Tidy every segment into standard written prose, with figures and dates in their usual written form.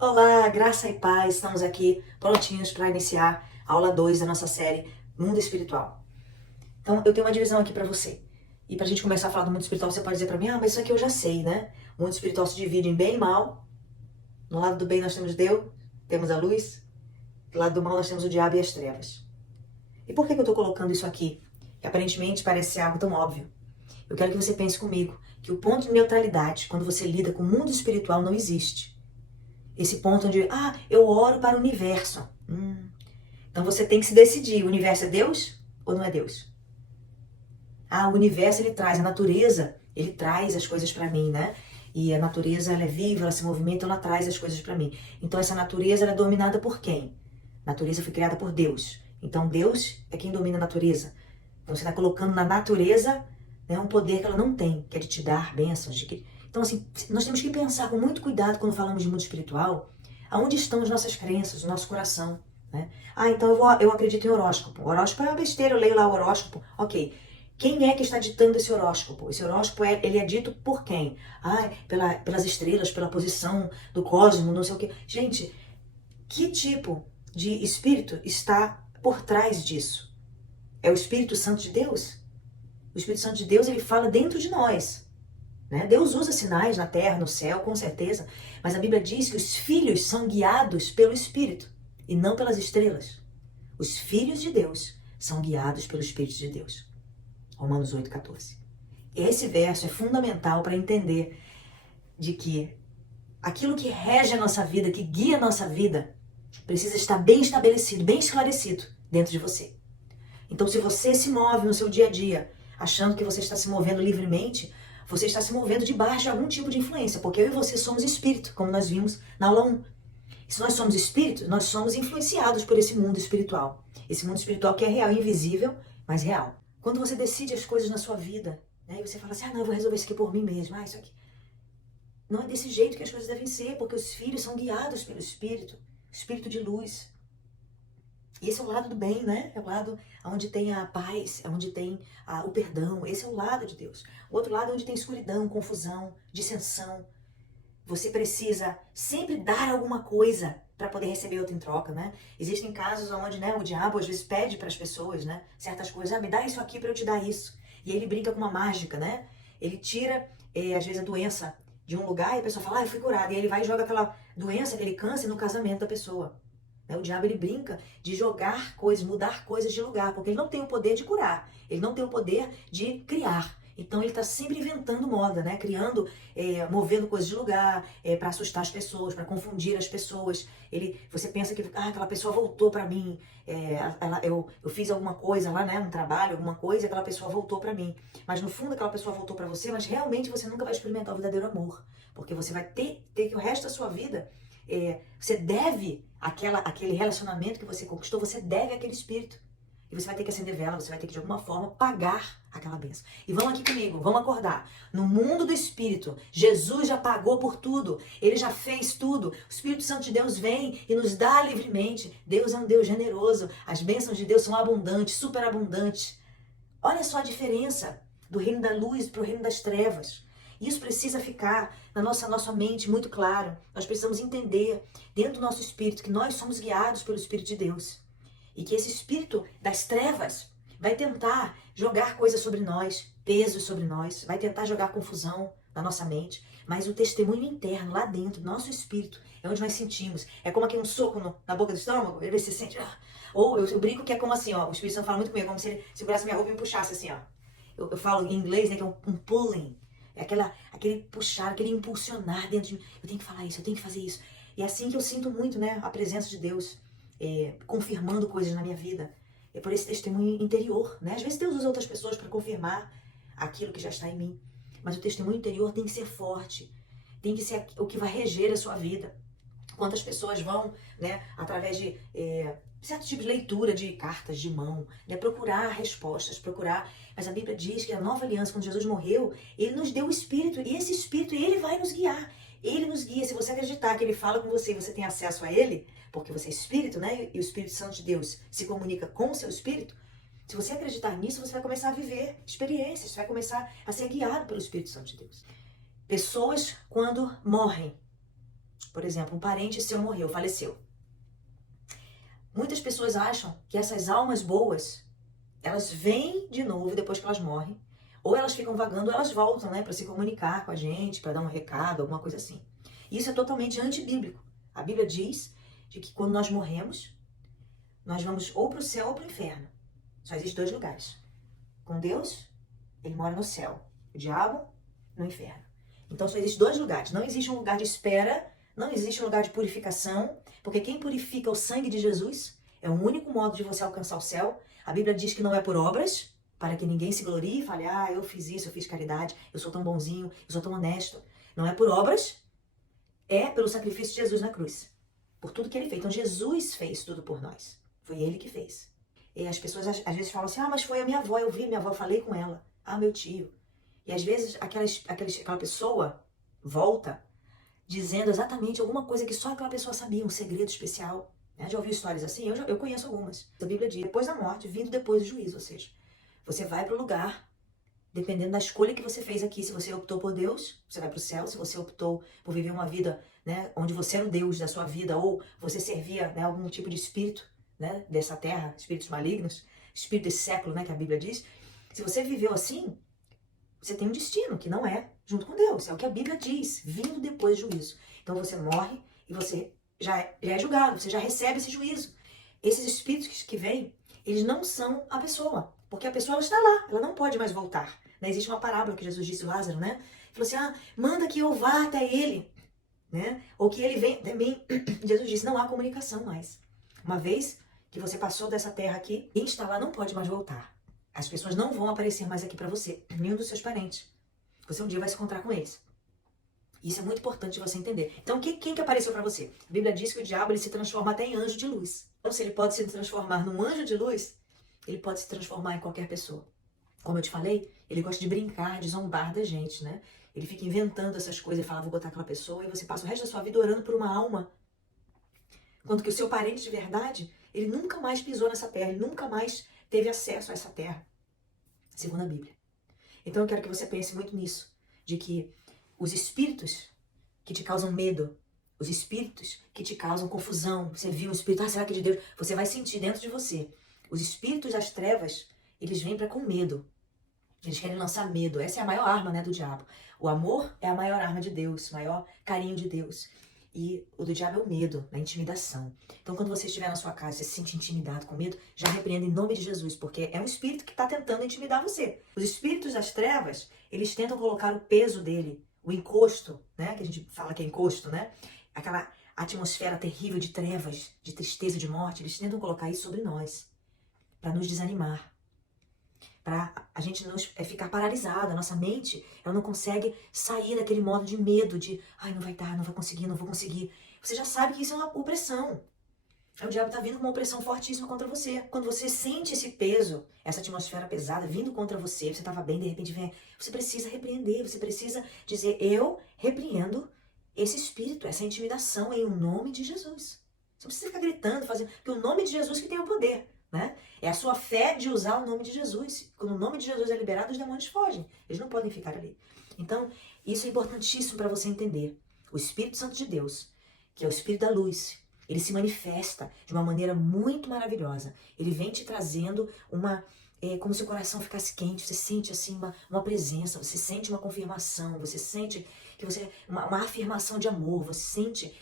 Olá, graça e paz, estamos aqui prontinhos para iniciar a aula 2 da nossa série Mundo Espiritual. Então, eu tenho uma divisão aqui para você. E para a gente começar a falar do mundo espiritual, você pode dizer para mim, mas isso aqui eu já sei, né? O mundo espiritual se divide em bem e mal. No lado do bem nós temos Deus, temos a luz. Do lado do mal nós temos o diabo e as trevas. E por que eu estou colocando isso aqui? Que aparentemente parece ser algo tão óbvio. Eu quero que você pense comigo que o ponto de neutralidade, quando você lida com o mundo espiritual, não existe. Esse ponto onde, eu oro para o universo. Então você tem que se decidir, o universo é Deus ou não é Deus? O universo ele traz, a natureza, ele traz as coisas para mim, né? E a natureza ela é viva, ela se movimenta, ela traz as coisas para mim. Então essa natureza ela é dominada por quem? A natureza foi criada por Deus. Então Deus é quem domina a natureza. Então você está colocando na natureza, né, um poder que ela não tem, que é de te dar bênçãos. Então assim, nós temos que pensar com muito cuidado quando falamos de mundo espiritual, aonde estão as nossas crenças, o nosso coração, né? Então eu acredito em horóscopo. O horóscopo é uma besteira, eu leio lá o horóscopo. Ok. Quem é que está ditando esse horóscopo? Esse horóscopo ele é dito por quem? Pelas estrelas, pela posição do cosmos, não sei o quê. Gente, que tipo de espírito está por trás disso? É o Espírito Santo de Deus? O Espírito Santo de Deus, ele fala dentro de nós, né? Deus usa sinais na terra, no céu, com certeza. Mas a Bíblia diz que os filhos são guiados pelo Espírito e não pelas estrelas. Os filhos de Deus são guiados pelo Espírito de Deus. Romanos 8,14. Esse verso é fundamental para entender de que aquilo que rege a nossa vida, que guia a nossa vida, precisa estar bem estabelecido, bem esclarecido dentro de você. Então, se você se move no seu dia a dia, achando que você está se movendo livremente, você está se movendo debaixo de algum tipo de influência, porque eu e você somos espírito, como nós vimos na aula 1. E se nós somos espírito, nós somos influenciados por esse mundo espiritual. Esse mundo espiritual que é real e invisível, mas real. Quando você decide as coisas na sua vida, né, e você fala assim, não, eu vou resolver isso aqui por mim mesmo, isso aqui. Não é desse jeito que as coisas devem ser, porque os filhos são guiados pelo Espírito de luz. E esse é o lado do bem, né? É o lado onde tem a paz, é onde tem o perdão. Esse é o lado de Deus. O outro lado é onde tem escuridão, confusão, dissensão. Você precisa sempre dar alguma coisa para poder receber outra em troca, né? Existem casos onde, né, o diabo às vezes pede para as pessoas, né, certas coisas. Me dá isso aqui para eu te dar isso. E aí ele brinca com uma mágica, né? Ele tira, às vezes, a doença de um lugar e a pessoa fala, eu fui curada. E aí ele vai e joga aquela doença, aquele câncer no casamento da pessoa. O diabo ele brinca de jogar coisas, mudar coisas de lugar, porque ele não tem o poder de curar, ele não tem o poder de criar. Então ele está sempre inventando moda, né? Criando, movendo coisas de lugar, para assustar as pessoas, para confundir as pessoas. Você pensa que aquela pessoa voltou para mim, eu fiz alguma coisa lá, né? Um trabalho, alguma coisa, e aquela pessoa voltou para mim. Mas no fundo aquela pessoa voltou para você, mas realmente você nunca vai experimentar o verdadeiro amor, porque você vai ter que o resto da sua vida você deve aquele relacionamento que você conquistou, você deve aquele espírito. E você vai ter que acender vela, você vai ter que de alguma forma pagar aquela bênção. E vão aqui comigo, vamos acordar. No mundo do espírito, Jesus já pagou por tudo. Ele já fez tudo. O Espírito Santo de Deus vem e nos dá livremente. Deus é um Deus generoso. As bênçãos de Deus são abundantes, superabundantes. Olha só a diferença do reino da luz para o reino das trevas. Isso precisa ficar na nossa mente muito claro. Nós precisamos entender dentro do nosso espírito que nós somos guiados pelo Espírito de Deus. E que esse espírito das trevas vai tentar jogar coisas sobre nós, pesos sobre nós, vai tentar jogar confusão na nossa mente. Mas o testemunho interno, lá dentro, do nosso espírito, é onde nós sentimos. É como aquele um soco na boca do estômago, ele se sente... Ou eu brinco que é como assim, ó, o Espírito Santo fala muito comigo, como se ele segurasse minha roupa e me puxasse assim, ó. Eu falo em inglês, né, que é um pulling. É aquele puxar, aquele impulsionar dentro de mim. Eu tenho que falar isso, eu tenho que fazer isso. E é assim que eu sinto muito, né, a presença de Deus confirmando coisas na minha vida. É por esse testemunho interior, né? Às vezes Deus usa outras pessoas para confirmar aquilo que já está em mim. Mas o testemunho interior tem que ser forte. Tem que ser o que vai reger a sua vida. Quantas pessoas vão, né, através de certo tipo de leitura de cartas de mão, né, procurar respostas, procurar. Mas a Bíblia diz que a nova aliança, quando Jesus morreu, ele nos deu o Espírito, e esse Espírito, ele vai nos guiar. Ele nos guia. Se você acreditar que ele fala com você e você tem acesso a ele, porque você é Espírito, né, e o Espírito Santo de Deus se comunica com o seu Espírito, se você acreditar nisso, você vai começar a viver experiências, você vai começar a ser guiado pelo Espírito Santo de Deus. Pessoas, quando morrem, Por exemplo, um parente seu morreu, faleceu. Muitas pessoas acham que essas almas boas, elas vêm de novo depois que elas morrem, ou elas ficam vagando, ou elas voltam, né, para se comunicar com a gente, para dar um recado, alguma coisa assim. Isso é totalmente antibíblico. A Bíblia diz de que quando nós morremos, nós vamos ou para o céu ou para o inferno. Só existem dois lugares. Com Deus, ele mora no céu. O diabo, no inferno. Então só existem dois lugares. Não existe um lugar de espera, não existe um lugar de purificação, porque quem purifica o sangue de Jesus é o único modo de você alcançar o céu. A Bíblia diz que não é por obras, para que ninguém se glorie e fale, eu fiz isso, eu fiz caridade, eu sou tão bonzinho, eu sou tão honesto. Não é por obras, é pelo sacrifício de Jesus na cruz. Por tudo que ele fez. Então Jesus fez tudo por nós. Foi ele que fez. E as pessoas às vezes falam assim, mas foi a minha avó, eu vi minha avó, falei com ela. Meu tio. E às vezes aquela pessoa volta dizendo exatamente alguma coisa que só aquela pessoa sabia, um segredo especial. Já ouviu histórias assim? Eu conheço algumas. A Bíblia diz, depois da morte, vindo depois do juízo. Ou seja, você vai para o lugar, dependendo da escolha que você fez aqui. Se você optou por Deus, você vai para o céu. Se você optou por viver uma vida, né, onde você era o Deus da sua vida, ou você servia, né, algum tipo de espírito, né, dessa terra, espíritos malignos, espírito desse século, né, que a Bíblia diz. Se você viveu assim, você tem um destino que não é junto com Deus. É o que a Bíblia diz, vindo depois do juízo. Então você morre e você já é julgado, você já recebe esse juízo. Esses espíritos que vêm, eles não são a pessoa, porque a pessoa ela está lá, ela não pode mais voltar. Né? Existe uma parábola que Jesus disse a Lázaro, né? Ele falou assim, manda que eu vá até ele, né? Ou que ele venha até mim. Jesus disse, não há comunicação mais. Uma vez que você passou dessa terra aqui, quem está lá não pode mais voltar. As pessoas não vão aparecer mais aqui para você, nenhum dos seus parentes. Você um dia vai se encontrar com eles. Isso é muito importante você entender. Então, quem que apareceu para você? A Bíblia diz que o diabo ele se transforma até em anjo de luz. Então, se ele pode se transformar num anjo de luz, ele pode se transformar em qualquer pessoa. Como eu te falei, ele gosta de brincar, de zombar da gente, né? Ele fica inventando essas coisas, ele fala, vou botar aquela pessoa, e você passa o resto da sua vida orando por uma alma. Enquanto que o seu parente de verdade, ele nunca mais pisou nessa terra, ele nunca mais teve acesso a essa terra, segundo a Bíblia. Então eu quero que você pense muito nisso, de que os espíritos que te causam medo, os espíritos que te causam confusão, você viu um espírito, será que é de Deus? Você vai sentir dentro de você. Os espíritos das trevas, eles vêm com medo. Eles querem lançar medo. Essa é a maior arma, né, do diabo. O amor é a maior arma de Deus, o maior carinho de Deus. E o do diabo é o medo, a intimidação. Então, quando você estiver na sua casa e se sente intimidado com medo, já repreenda em nome de Jesus, porque é um espírito que está tentando intimidar você. Os espíritos das trevas, eles tentam colocar o peso dele, o encosto, né? Que a gente fala que é encosto, né? Aquela atmosfera terrível de trevas, de tristeza, de morte, eles tentam colocar isso sobre nós, para nos desanimar, para a gente não ficar paralisada, a nossa mente, ela não consegue sair daquele modo de medo, de não vai dar, não vai conseguir, não vou conseguir. Você já sabe que isso é uma opressão. O diabo está vindo com uma opressão fortíssima contra você. Quando você sente esse peso, essa atmosfera pesada vindo contra você, você estava bem, de repente vem, você precisa repreender, você precisa dizer, eu repreendo esse espírito, essa intimidação em nome de Jesus. Você não precisa ficar gritando, fazendo, porque o nome de Jesus que tem o poder. Né? É a sua fé de usar o nome de Jesus. Quando o nome de Jesus é liberado, os demônios fogem. Eles não podem ficar ali. Então, isso é importantíssimo para você entender. O Espírito Santo de Deus, que é o Espírito da luz, ele se manifesta de uma maneira muito maravilhosa. Ele vem te trazendo como se o coração ficasse quente, você sente assim uma presença, você sente uma confirmação, você sente que você uma afirmação de amor, você sente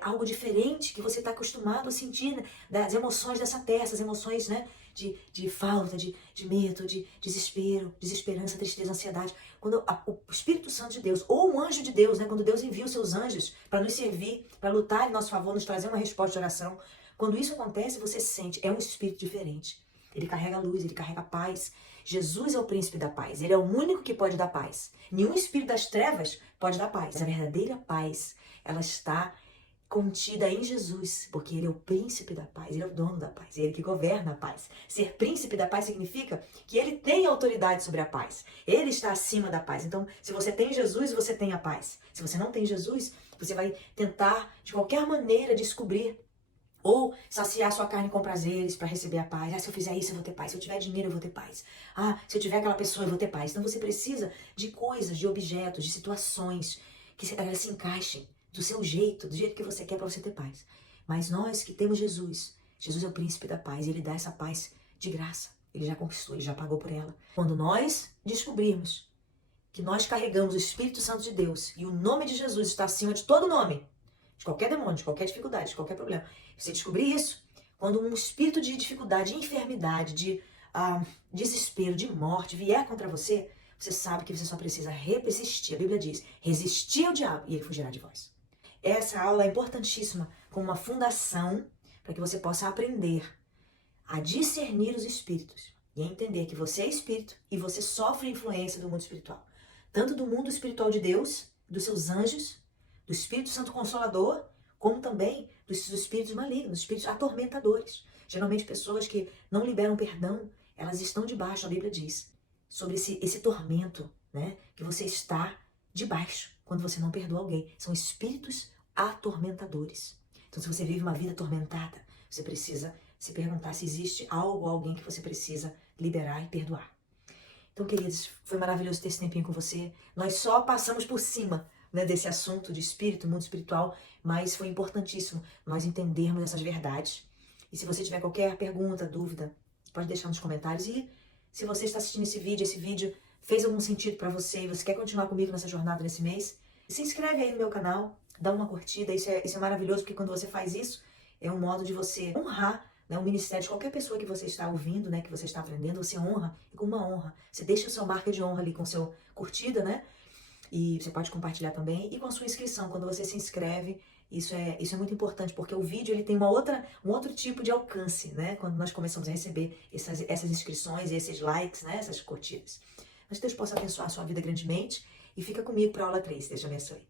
algo diferente que você está acostumado a sentir, né, das emoções dessa terra, essas emoções, né, de falta, de medo, de desespero, desesperança, tristeza, ansiedade. Quando o Espírito Santo de Deus, ou um anjo de Deus, né, quando Deus envia os seus anjos para nos servir, para lutar em nosso favor, nos trazer uma resposta de oração, quando isso acontece, você sente, é um espírito diferente. Ele carrega luz, ele carrega paz. Jesus é o príncipe da paz. Ele é o único que pode dar paz. Nenhum espírito das trevas pode dar paz. A verdadeira paz, ela está contida em Jesus, porque ele é o príncipe da paz, ele é o dono da paz, ele que governa a paz. Ser príncipe da paz significa que ele tem autoridade sobre a paz. Ele está acima da paz. Então, se você tem Jesus, você tem a paz. Se você não tem Jesus, você vai tentar, de qualquer maneira, descobrir ou saciar sua carne com prazeres para receber a paz. Se eu fizer isso, eu vou ter paz. Se eu tiver dinheiro, eu vou ter paz. Se eu tiver aquela pessoa, eu vou ter paz. Então você precisa de coisas, de objetos, de situações que elas se encaixem do seu jeito, do jeito que você quer para você ter paz. Mas nós que temos Jesus, Jesus é o príncipe da paz, ele dá essa paz de graça. Ele já conquistou, ele já pagou por ela. Quando nós descobrirmos que nós carregamos o Espírito Santo de Deus e o nome de Jesus está acima de todo nome, de qualquer demônio, de qualquer dificuldade, de qualquer problema. Você descobrir isso, quando um espírito de dificuldade, de enfermidade, de desespero, de morte vier contra você, você sabe que você só precisa resistir. A Bíblia diz, resistir ao diabo e ele fugirá de vós. Essa aula é importantíssima como uma fundação para que você possa aprender a discernir os espíritos e a entender que você é espírito e você sofre influência do mundo espiritual. Tanto do mundo espiritual de Deus, dos seus anjos, do Espírito Santo Consolador, como também dos espíritos malignos, dos espíritos atormentadores. Geralmente pessoas que não liberam perdão, elas estão debaixo, a Bíblia diz, sobre esse tormento, né, que você está debaixo quando você não perdoa alguém. São espíritos atormentadores. Então, se você vive uma vida atormentada, você precisa se perguntar se existe algo ou alguém que você precisa liberar e perdoar. Então, queridos, foi maravilhoso ter esse tempinho com você. Nós só passamos por cima, né, desse assunto de espírito, mundo espiritual, mas foi importantíssimo nós entendermos essas verdades. E se você tiver qualquer pergunta, dúvida, pode deixar nos comentários. E se você está assistindo esse vídeo fez algum sentido para você e você quer continuar comigo nessa jornada nesse mês, se inscreve aí no meu canal, dá uma curtida, isso é maravilhoso, porque quando você faz isso, é um modo de você honrar, né, o ministério de qualquer pessoa que você está ouvindo, né, que você está aprendendo, você honra, e com uma honra. Você deixa a sua marca de honra ali com seu curtida, né? E você pode compartilhar também, e com a sua inscrição, quando você se inscreve, isso é muito importante, porque o vídeo ele tem um outro tipo de alcance, né? Quando nós começamos a receber essas inscrições, esses likes, né? Essas curtidas. Mas Deus possa abençoar a sua vida grandemente, e fica comigo para a aula 3. Deus te abençoe.